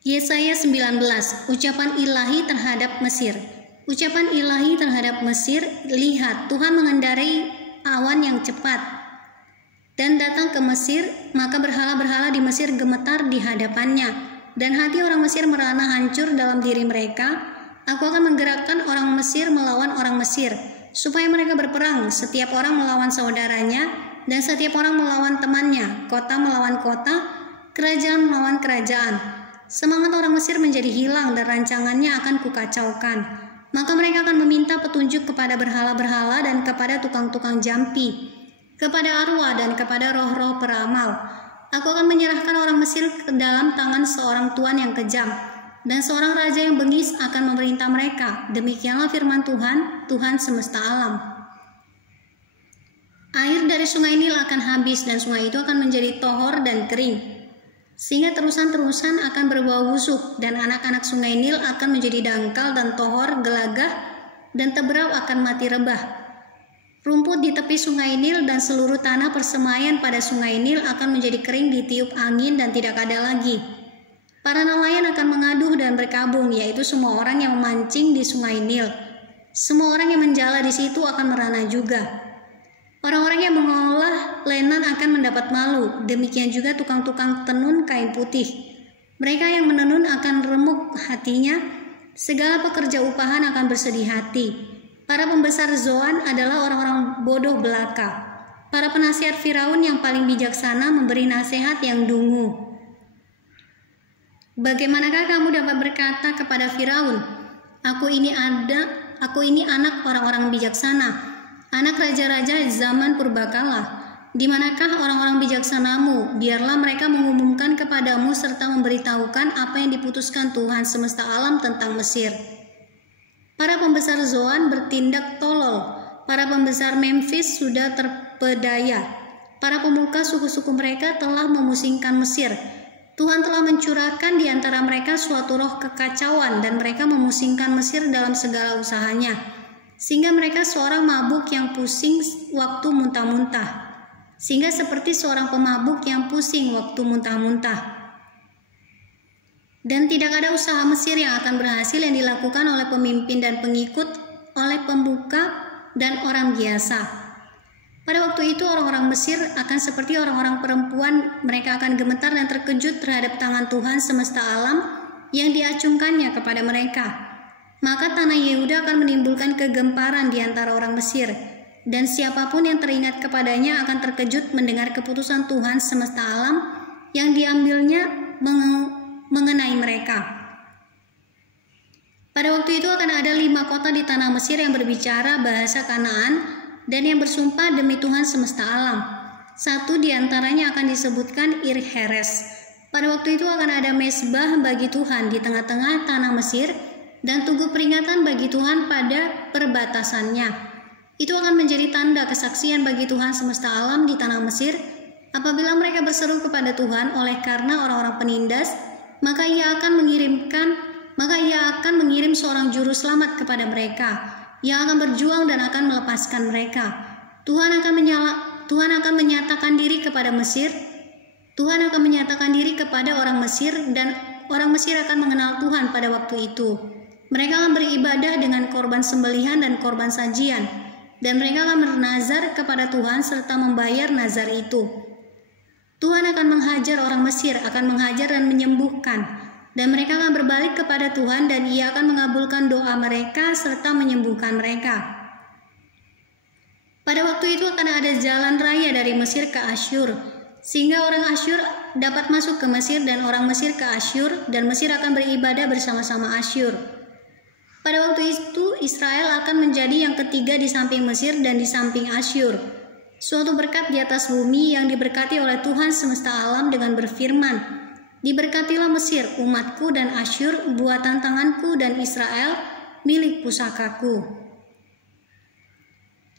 Yesaya 19, ucapan ilahi terhadap Mesir. Ucapan ilahi terhadap Mesir, lihat Tuhan mengendarai awan yang cepat dan datang ke Mesir, maka berhala-berhala di Mesir gemetar di hadapannya, dan hati orang Mesir merana hancur dalam diri mereka. Aku akan menggerakkan orang Mesir melawan orang Mesir, supaya mereka berperang, setiap orang melawan saudaranya, dan setiap orang melawan temannya, kota melawan kota, kerajaan melawan kerajaan. Semangat orang Mesir menjadi hilang dan rancangannya akan kukacaukan. Maka mereka akan meminta petunjuk kepada berhala-berhala dan kepada tukang-tukang jampi, kepada arwah dan kepada roh-roh peramal. Aku akan menyerahkan orang Mesir ke dalam tangan seorang tuan yang kejam, dan seorang raja yang bengis akan memerintah mereka. Demikianlah firman Tuhan, Tuhan semesta alam. Air dari sungai Nil akan habis, dan sungai itu akan menjadi tohor dan kering, sehingga terusan-terusan akan berbau busuk, dan anak-anak sungai Nil akan menjadi dangkal dan tohor, gelagah, dan teberau akan mati rebah. Rumput di tepi sungai Nil dan seluruh tanah persemaian pada sungai Nil akan menjadi kering ditiup angin dan tidak ada lagi. Para nelayan akan mengaduh dan berkabung, yaitu semua orang yang memancing di sungai Nil. Semua orang yang menjala di situ akan merana juga. Orang-orang yang mengolah lenan akan mendapat malu, demikian juga tukang-tukang tenun kain putih. Mereka yang menenun akan remuk hatinya, segala pekerja upahan akan bersedih hati. Para pembesar Zoan adalah orang-orang bodoh belaka. Para penasihat Firaun yang paling bijaksana memberi nasihat yang dungu. Bagaimanakah kamu dapat berkata kepada Firaun, Aku ini anak orang-orang bijaksana, anak raja-raja zaman purbakala. Di manakah orang-orang bijaksanamu? Biarlah mereka mengumumkan kepadamu serta memberitahukan apa yang diputuskan Tuhan semesta alam tentang Mesir. Para pembesar Zoan bertindak tolol. Para pembesar Memphis sudah terpedaya. Para pemuka suku-suku mereka telah memusingkan Mesir. Tuhan telah mencurahkan di antara mereka suatu roh kekacauan, dan mereka memusingkan Mesir dalam segala usahanya, sehingga mereka seorang mabuk yang pusing waktu muntah-muntah, sehingga seperti seorang pemabuk yang pusing waktu muntah-muntah. Dan tidak ada usaha Mesir yang akan berhasil yang dilakukan oleh pemimpin dan pengikut, oleh pemuka dan orang biasa. Pada waktu itu orang-orang Mesir akan seperti orang-orang perempuan, mereka akan gemetar dan terkejut terhadap tangan Tuhan semesta alam yang diacungkannya kepada mereka. Maka tanah Yehuda akan menimbulkan kegemparan di antara orang Mesir, dan siapapun yang teringat kepadanya akan terkejut mendengar keputusan Tuhan semesta alam yang diambilnya mengenai mereka. Pada waktu itu akan ada 5 kota di tanah Mesir yang berbicara bahasa Kanaan dan yang bersumpah demi Tuhan semesta alam. Satu di antaranya akan disebutkan Ir-Heres. Pada waktu itu akan ada mezbah bagi Tuhan di tengah-tengah tanah Mesir, dan tugu peringatan bagi Tuhan pada perbatasannya. Itu akan menjadi tanda kesaksian bagi Tuhan semesta alam di tanah Mesir. Apabila mereka berseru kepada Tuhan oleh karena orang-orang penindas, maka ia akan mengirim seorang juru selamat kepada mereka, yang akan berjuang dan akan melepaskan mereka. Tuhan akan menyatakan diri kepada Mesir. Tuhan akan menyatakan diri kepada orang Mesir, dan orang Mesir akan mengenal Tuhan pada waktu itu. Mereka akan beribadah dengan korban sembelihan dan korban sajian, dan mereka akan bernazar kepada Tuhan serta membayar nazar itu. Tuhan akan menghajar orang Mesir, akan menghajar dan menyembuhkan, dan mereka akan berbalik kepada Tuhan, dan Ia akan mengabulkan doa mereka serta menyembuhkan mereka. Pada waktu itu akan ada jalan raya dari Mesir ke Asyur, sehingga orang Asyur dapat masuk ke Mesir dan orang Mesir ke Asyur, dan Mesir akan beribadah bersama-sama Asyur. Pada waktu itu Israel akan menjadi yang ketiga di samping Mesir dan di samping Asyur. Suatu berkat di atas bumi yang diberkati oleh Tuhan semesta alam dengan berfirman, Diberkatilah Mesir, umatku, dan Asyur, buatan tanganku, dan Israel, milik pusakaku.